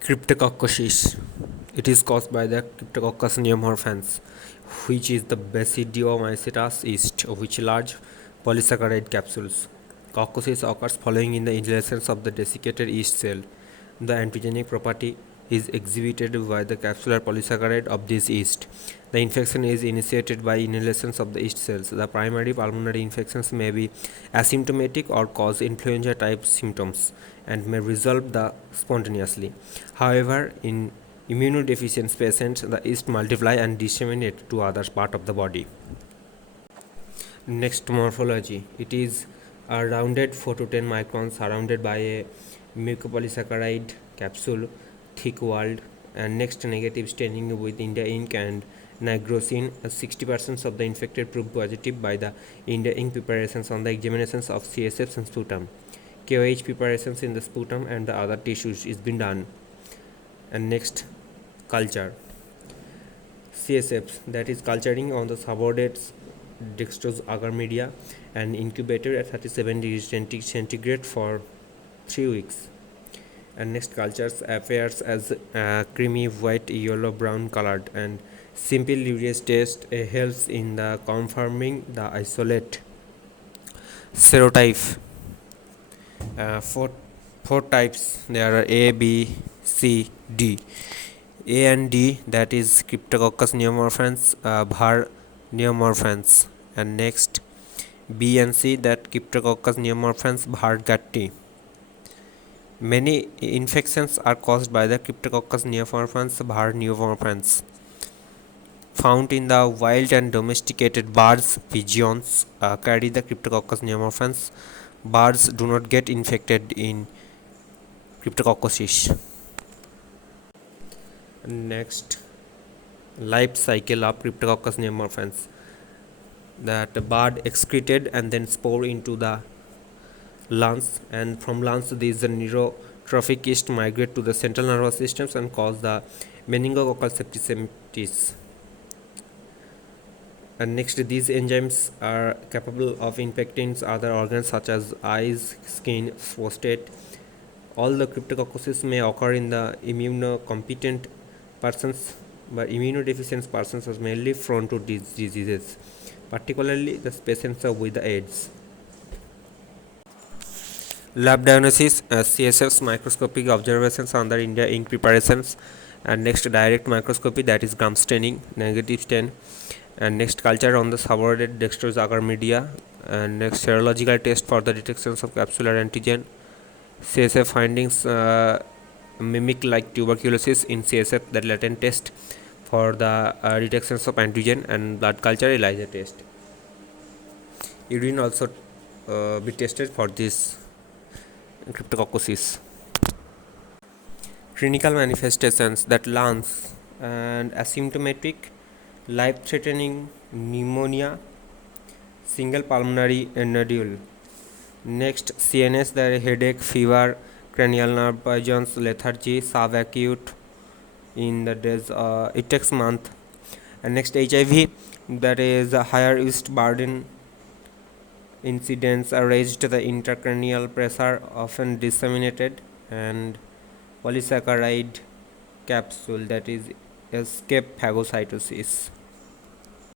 Cryptococcosis. It is caused by the Cryptococcus neoformans, which is the basidiomycetous yeast, which large polysaccharide capsules. Coccosis occurs following in the inhalation of the desiccated yeast cell. The antigenic property is exhibited by the capsular polysaccharide of this yeast. The infection is initiated by inhalation of the yeast cells. The primary pulmonary infections may be asymptomatic or cause influenza type symptoms and may resolve spontaneously. However, in immunodeficient patients, the yeast multiply and disseminate to other part of the body. Next, morphology. It is a rounded 4 to 10 microns surrounded by a mucopolysaccharide capsule, thick-walled, and next negative staining with India ink and nigrosin. 60% of the infected proved positive by the India ink preparations on the examinations of CSFs and sputum. KOH preparations in the sputum and the other tissues is been done. And next, culture. CSFs, that is culturing on the subordinates dextrose agar media and incubated at 37 degrees centigrade for 3 weeks. And next, cultures appears as creamy white, yellow, brown colored, and simple urease test helps in the confirming the isolate. Serotype. Four types there are A, B, C, D. A and D, that is Cryptococcus neoformans, Var neoformans, and next B and C, that Cryptococcus neoformans, Var gatti. Many infections are caused by the Cryptococcus neoformans, Var neoformans. Found in the wild and domesticated birds, pigeons carry the Cryptococcus neoformans. Birds do not get infected in Cryptococcosis. Next, life cycle of Cryptococcus neoformans. That the bird excreted and then spore into the lungs, and from lungs these the neurotropic yeast migrate to the central nervous systems and cause the meningococcal septicemia. And next, these enzymes are capable of infecting other organs such as eyes, skin, prostate. All the cryptococcosis may occur in the immunocompetent persons, but immunodeficient persons are mainly prone to these diseases, particularly the patients with the AIDS. Lab diagnosis, CSF's microscopic observations under India ink preparations, and next direct microscopy, that is gram staining, negative stain, and next culture on the subordinate dextrose agar media, and next serological test for the detections of capsular antigen. CSF findings mimic like tuberculosis in CSF, that latent test for the detections of antigen, and blood culture ELISA test. Urine also be tested for this cryptococcosis. Clinical manifestations, that lungs and asymptomatic life-threatening pneumonia, single pulmonary nodule. Next, CNS, that is headache, fever, cranial nerve poisons, lethargy, subacute in the days it takes month. And next, HIV, that is a higher yeast burden incidence, raised the intracranial pressure, often disseminated, and polysaccharide capsule, that is escape phagocytosis.